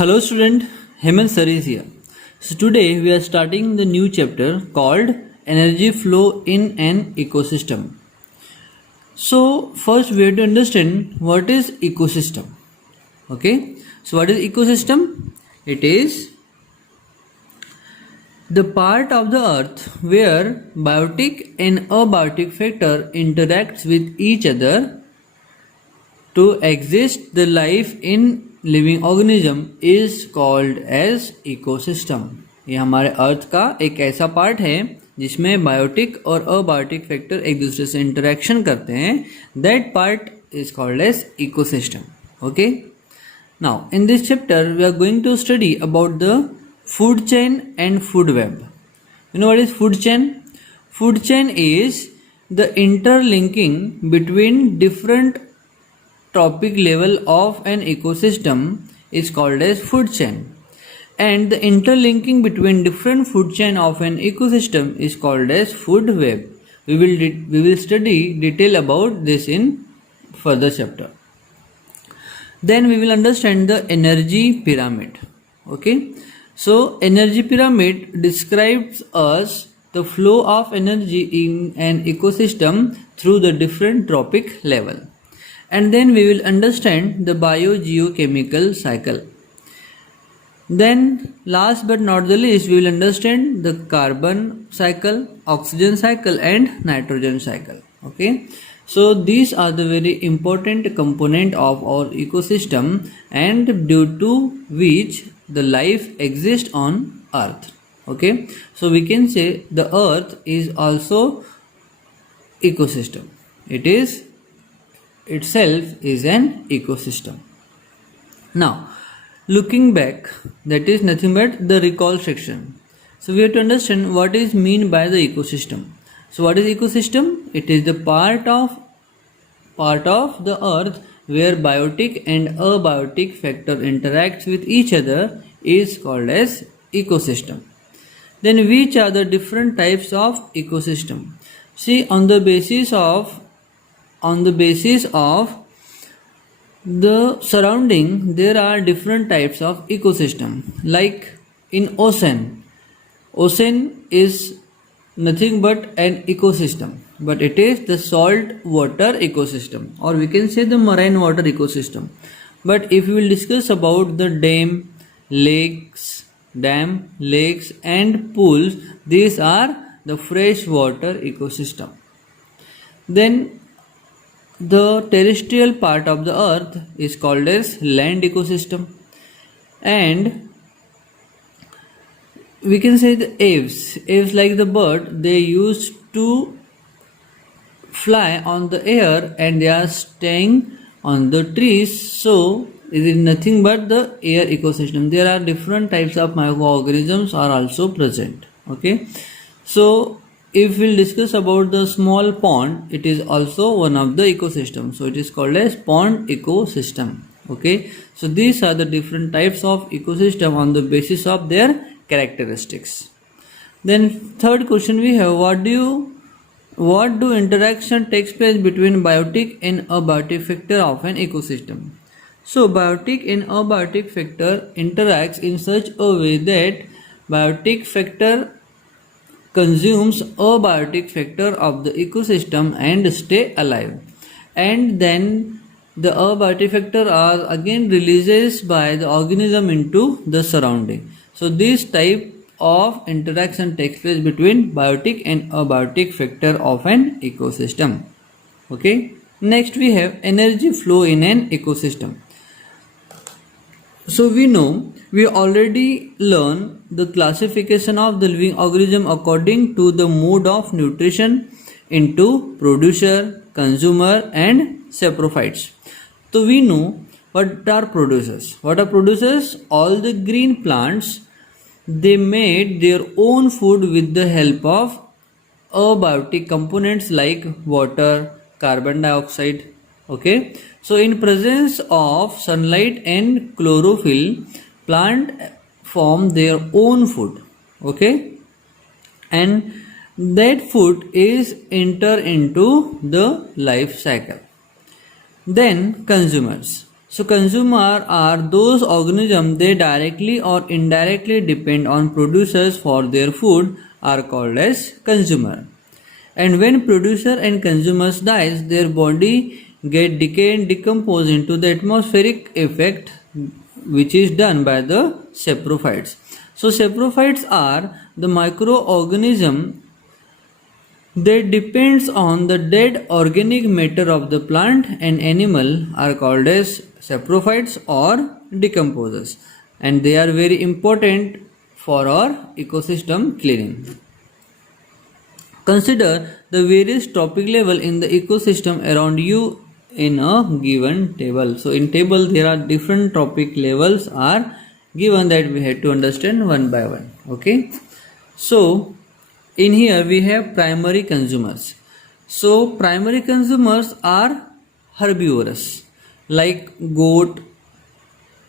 Hello student, Hemant Sir is here. So today we are starting the new chapter called Energy Flow in an Ecosystem. So first we have to understand what is ecosystem. Okay, so what is ecosystem? It is the part of the earth where biotic and abiotic factor interacts with each other to exist. The life in living organism is called as ecosystem. ये हमारे अर्थ का एक ऐसा part है जिसमें biotic और abiotic factor एक दूसरे से इंटरेक्शन करते हैं. That part is called as ecosystem. Okay, now in this chapter we are going to study about the food chain and food web. You know what is food chain? Food chain is the interlinking between different trophic level of an ecosystem is called as food chain, and the interlinking between different food chain of an ecosystem is called as food web. We will study detail about this in further chapter. Then we will understand the energy pyramid. Okay, so energy pyramid describes us the flow of energy in an ecosystem through the different trophic level. And then we will understand the biogeochemical cycle. Then last but not the least, we will understand the carbon cycle, oxygen cycle and nitrogen cycle. Okay, so these are the very important component of our ecosystem and due to which the life exists on earth. Okay, so we can say the earth is also ecosystem. It is itself is an ecosystem. Now looking back, that is nothing but the recall section. So we have to understand what is mean by the ecosystem. So what is ecosystem? It is the part of the earth where biotic and abiotic factor interacts with each other is called as ecosystem. Then which are the different types of ecosystem? See, on the basis of the surrounding, there are different types of ecosystem. Like in ocean is nothing but an ecosystem, but it is the salt water ecosystem, or we can say the marine water ecosystem. But if we will discuss about the dam, lakes and pools, these are the fresh water ecosystem. Then the terrestrial part of the earth is called as land ecosystem, and we can say the aves like the bird, they used to fly on the air and they are staying on the trees, so it is nothing but the air ecosystem. There are different types of microorganisms are also present. Okay, so if we'll discuss about the small pond, it is also one of the ecosystem, so it is called as pond ecosystem. Okay, so these are the different types of ecosystem on the basis of their characteristics. Then third question we have, what do interaction takes place between biotic and abiotic factor of an ecosystem? So biotic and abiotic factor interacts in such a way that biotic factor consumes abiotic factor of the ecosystem and stay alive, and then the abiotic factor are again releases by the organism into the surrounding. So this type of interaction takes place between biotic and abiotic factor of an ecosystem. Okay, next we have energy flow in an ecosystem. So we already learned the classification of the living organism according to the mode of nutrition into producer, consumer and saprophytes. So we know what are producers. What are producers? All the green plants, they made their own food with the help of abiotic components like water, carbon dioxide. Okay, so in presence of sunlight and chlorophyll, plant form their own food. Okay, and that food is enter into the life cycle. Then consumers. So consumer are those organisms they directly or indirectly depend on producers for their food are called as consumer. And when producer and consumers dies, their body get decay and decompose into the atmospheric effect which is done by the saprophytes. So saprophytes are the microorganism that depends on the dead organic matter of the plant and animal are called as saprophytes or decomposers, and they are very important for our ecosystem cleaning. Consider the various trophic level in the ecosystem around you in a given table. So in table there are different trophic levels are given that we have to understand one by one. Okay. So in here we have primary consumers. So primary consumers are herbivorous like goat,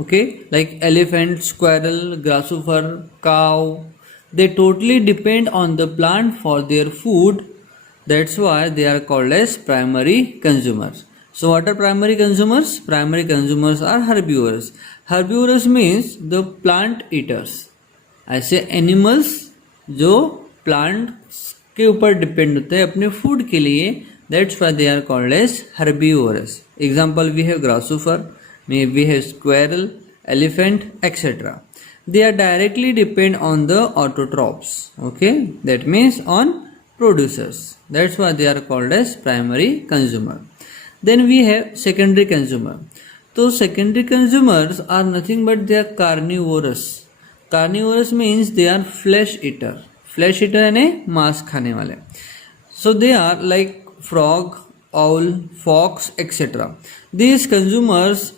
okay, like elephant, squirrel, grasshopper, cow. They totally depend on the plant for their food. That's why they are called as primary consumers. So what are primary consumers? Primary consumers are herbivores. Herbivores means the plant eaters. ऐसे animals जो plants के ऊपर depend होते हैं अपने food के लिए, that's why they are called as herbivores. Example, we have grasshopper, maybe we have squirrel, elephant, etc. They are directly depend on the autotrophs. Okay, that means on producers. That's why they are called as primary consumer. Then we have secondary consumer. So secondary consumers are nothing but they are carnivorous. Carnivorous means they are flesh eater. Flesh eater यानी मांस खाने वाले. So they are like frog, owl, fox, etc. These consumers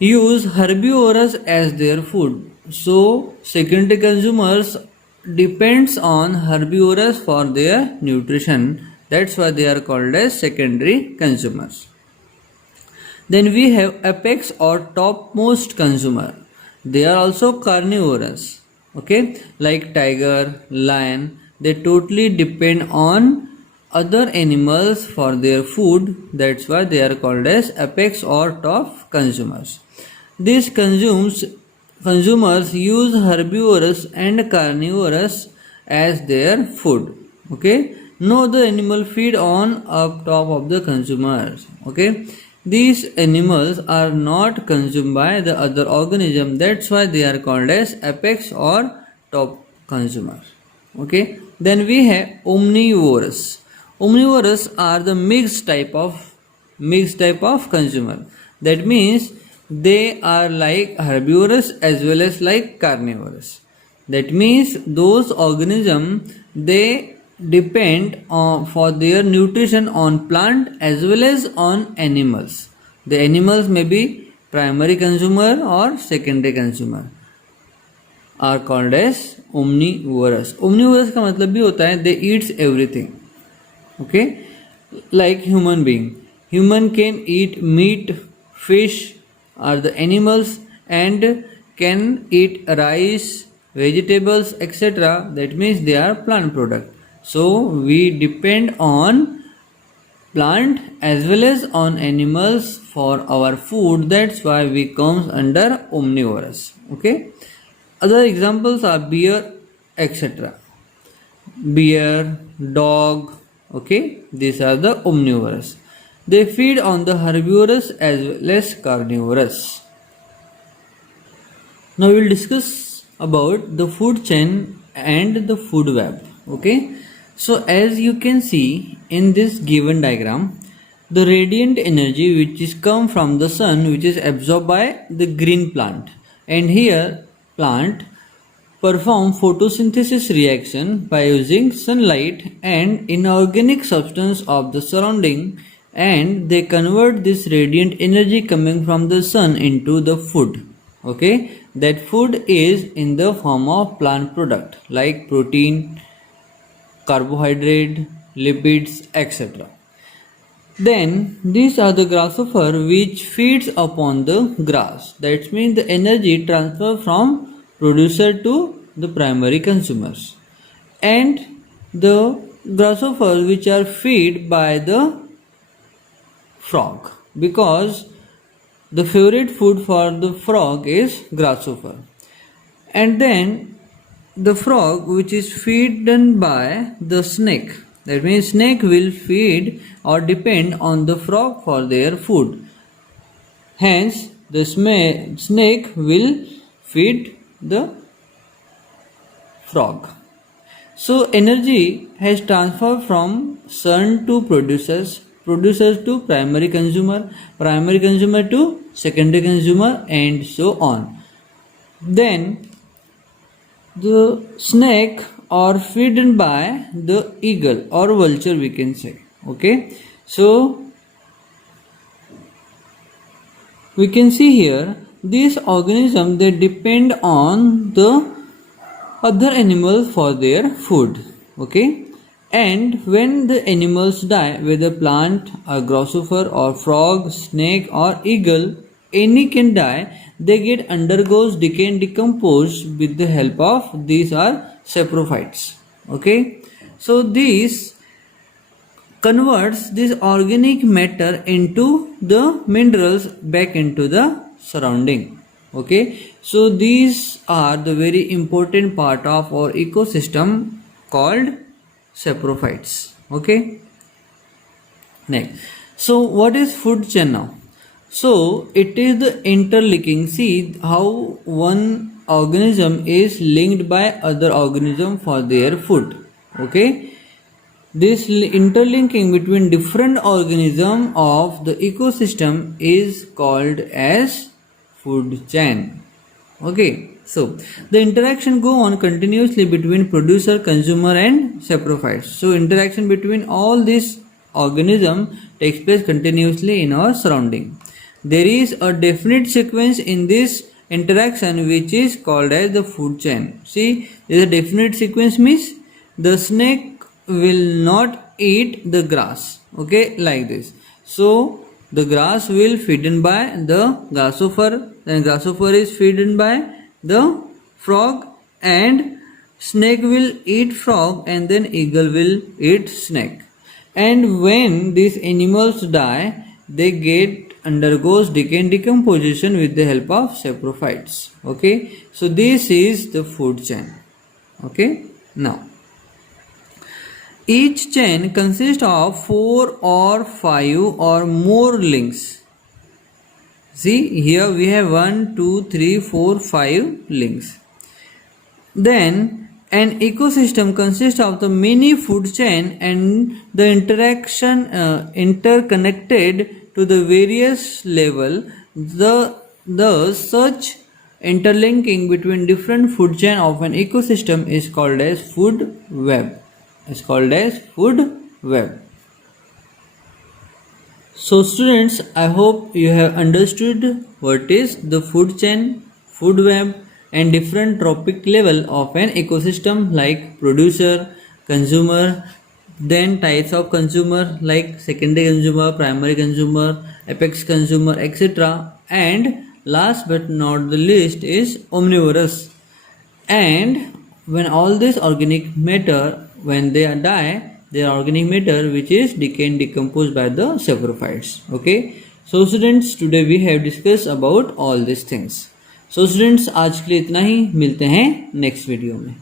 use herbivores as their food. So secondary consumers depends on herbivores for their nutrition. That's why they are called as secondary consumers. Then we have apex or topmost consumer. They are also carnivorous. Okay, like tiger, lion. They totally depend on other animals for their food. That's why they are called as apex or top consumers. These consumers use herbivorous and carnivorous as their food. Okay, no other animal feed on up top of the consumers. Okay, these animals are not consumed by the other organism. That's why they are called as apex or top consumers. Okay, then we have omnivorous. Omnivorous are the mixed type of consumer. That means they are like herbivorous as well as like carnivorous. That means those organisms they depend on for their nutrition on plant as well as on animals. The animals may be primary consumer or secondary consumer are called as omnivorous. Omnivorous का मतलब भी होता है they eats everything. Okay, like human being. Human can eat meat, fish are the animals and can eat rice, vegetables, etc. That means they are plant product. So we depend on plant as well as on animals for our food. That's why we comes under omnivorous. Okay. Other examples are bear, etc. Bear, dog. Okay. These are the omnivorous. They feed on the herbivorous as well as carnivorous. Now we will discuss about the food chain and the food web. Okay. So as you can see in this given diagram, the radiant energy which is come from the sun which is absorbed by the green plant, and here plant perform photosynthesis reaction by using sunlight and inorganic substance of the surrounding, and they convert this radiant energy coming from the sun into the food. Okay, that food is in the form of plant product like protein, carbohydrate, lipids, etc. Then these are the grasshopper which feeds upon the grass. That means the energy transfer from producer to the primary consumers. And the grasshoppers which are fed by the frog, because the favorite food for the frog is grasshopper. And then the frog which is feedden by the snake. That means snake will feed or depend on the frog for their food. Hence the snake will feed the frog. So energy has transferred from sun to producers to primary consumer to secondary consumer, and so on. Then the snake are feedden by the eagle or vulture, we can say. Okay, so we can see here these organisms, they depend on the other animals for their food. Okay, and when the animals die, whether plant or grasshopper or frog, snake or eagle, any can die, they get undergoes decay and decompose with the help of these are saprophytes. Okay, so these converts this organic matter into the minerals back into the surrounding. Okay, so these are the very important part of our ecosystem called saprophytes. Okay, next, so what is food chain now? So it is the interlinking. See how one organism is linked by other organism for their food. Okay, this interlinking between different organism of the ecosystem is called as food chain. Okay, so the interaction go on continuously between producer, consumer and saprophytes. So interaction between all these organism takes place continuously in our surrounding. There is a definite sequence in this interaction which is called as the food chain. See, there is a definite sequence means the snake will not eat the grass. Okay, like this. So the grass will feedden by the grasshopper, then grasshopper is feedden by the frog, and snake will eat frog, and then eagle will eat snake. And when these animals die, they undergoes decay and decomposition with the help of saprophytes. Okay, so this is the food chain. Okay, now each chain consists of 4 or 5 or more links. See, here we have 1, 2, 3, 4, 5 links. Then an ecosystem consists of the many food chain and the interaction interconnected to the various level. The such interlinking between different food chain of an ecosystem is called as food web. It's called as food web. So students, I hope you have understood what is the food chain, food web and different trophic level of an ecosystem like producer, consumer, then types of consumer like secondary consumer, primary consumer, apex consumer, etc. And last but not the least is omnivorous. And when all this organic matter, when they die, they are organic matter which is decay and decomposed by the saprophytes. Okay, so students, today we have discussed about all these things. So students, आज के लिए इतना ही, मिलते हैं next video में.